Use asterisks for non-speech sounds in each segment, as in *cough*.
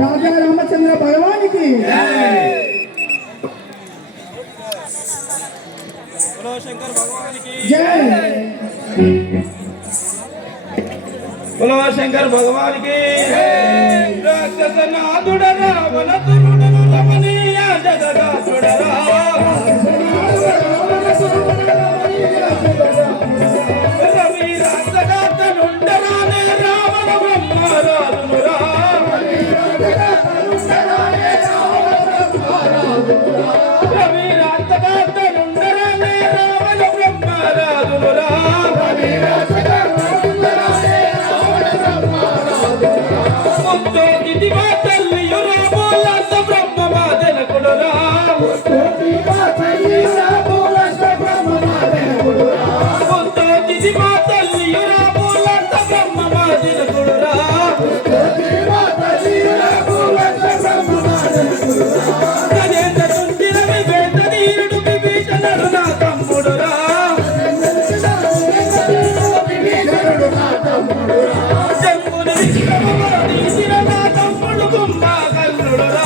రాజా రామచంద్ర భగవానికి జై బులో శంకర్ భగవానికి రాక్షస నాథుడ రావణ తురుడను రమణీయ జగదాసుడరా తమ్ముడు కుంభకర్ణుడురా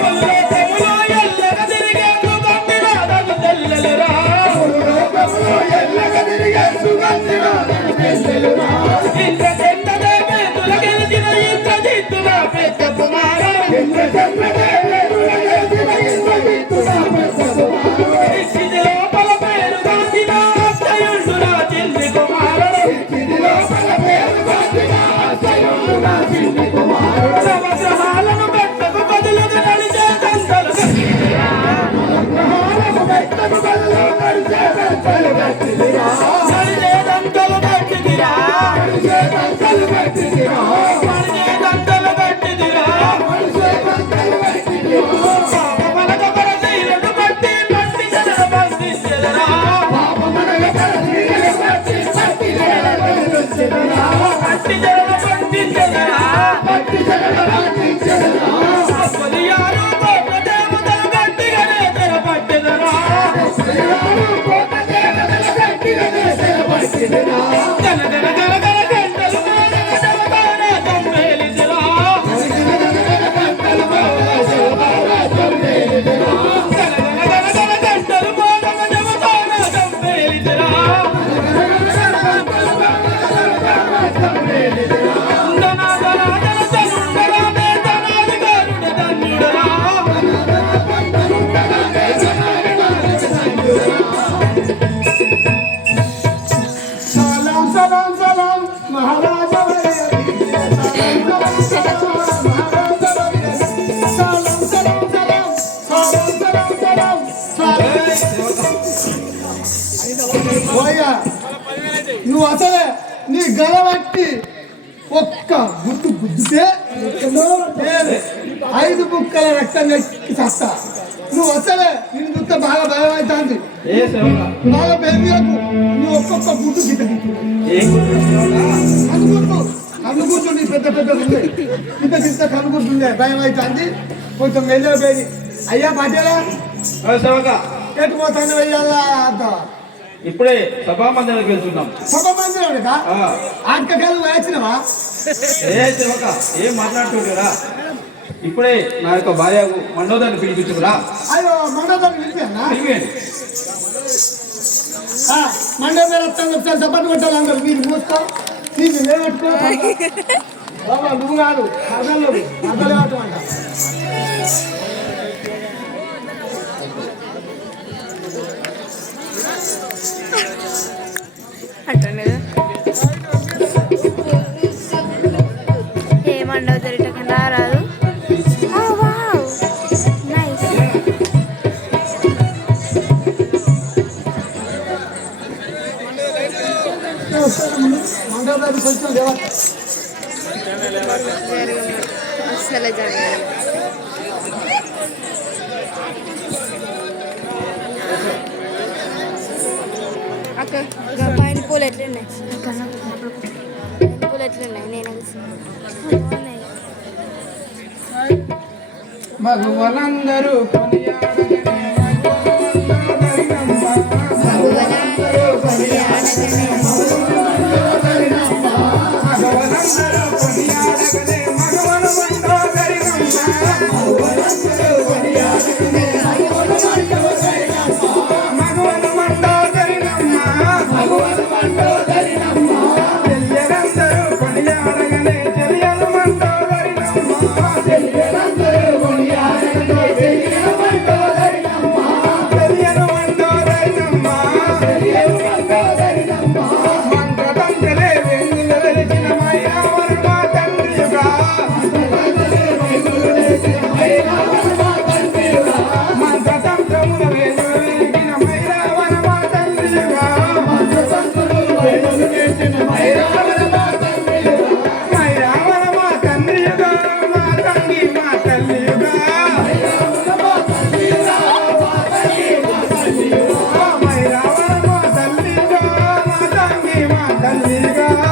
నువ్వు అసలే నీ గలబట్టి ఒక్క గుడ్డు గుద్దితే ఐదు బుక్కల రక్తం చస్తా. నువ్వు అసలే నేను చూస్తే బాగా భయం అవుతుంది ఏ సేవక బాగా పెరిగినకు నువ్వు ఒక్కొక్క గుడ్డు గిట్ట కనుగుడ్డు నీ పెద్ద పెద్ద ఉంది ఇంత ఇంత కనుగుడ్డు భయం అవుతుంది కొంచెం వెళ్ళే పేరు అయ్యా పటేలా సేవక. ఎటు పోతాను వెయ్యాలా అంత ఇప్పుడే సభా మందిరానికి వెళ్తున్నాం. సభ మందిరం ఆ, ఆటకాలు వేసినవా ఏ ఏం మాట్లాడుతుంటారా ఇప్పుడే నా యొక్క భార్య మండోదాన్ని పిలిపించుకురా. అయ్యో మండలం పిలిపానా? పిలిపియండి. వస్తాను ఒకసారి చప్పట్లు మీరు మూసుకో లేవట్టుకో *laughs* బాబా నువ్వు కాదు అర్థంలో అర్థలేవటం అంట అది కొంచెం లేవాలి అస్సలు జరగదు అక్క పైన పూలు ఎట్లున్నాయి? పూలు ఎట్లున్నాయి? నేను మగువలందరూ కొనియాడగనే. Lord.